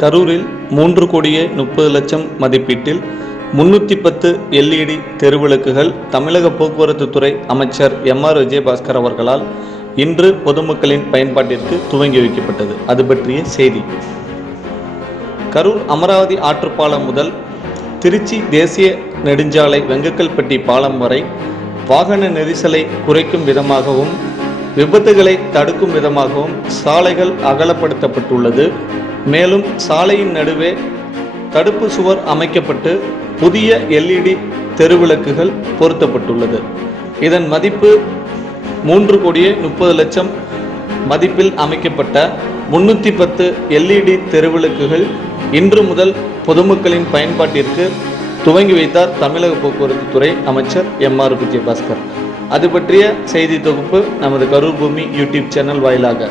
கரூரில் 3,30,00,000 மதிப்பீட்டில் 310 LED தெருவிளக்குகள் தமிழக போக்குவரத்து துறை அமைச்சர் MR விஜயபாஸ்கர் அவர்களால் இன்று பொதுமக்களின் பயன்பாட்டிற்கு துவங்கி வைக்கப்பட்டது. அது பற்றிய செய்தி. கரூர் அமராவதி ஆற்றுப்பாலம் முதல் திருச்சி தேசிய நெடுஞ்சாலை வெங்கக்கல்பட்டி பாலம் வரை வாகன நெரிசலை குறைக்கும் விதமாகவும் விபத்துகளை தடுக்கும் விதமாகவும் சாலைகள் அகலப்படுத்தப்பட்டுள்ளது. மேலும் சாலையின் நடுவே தடுப்பு சுவர் அமைக்கப்பட்டு புதிய LED தெருவிளக்குகள் பொருத்தப்பட்டுள்ளது. இதன் மதிப்பு 3,30,00,000 மதிப்பில் அமைக்கப்பட்ட 310 LED தெருவிளக்குகள் இன்று முதல் பொதுமக்களின் பயன்பாட்டிற்கு துவங்கி வைத்தார் தமிழக போக்குவரத்து துறை அமைச்சர் MR விஜயபாஸ்கர். அது பற்றிய செய்தி தொகுப்பு நமது கரூர் பூமி யூடியூப் சேனல் வாயிலாக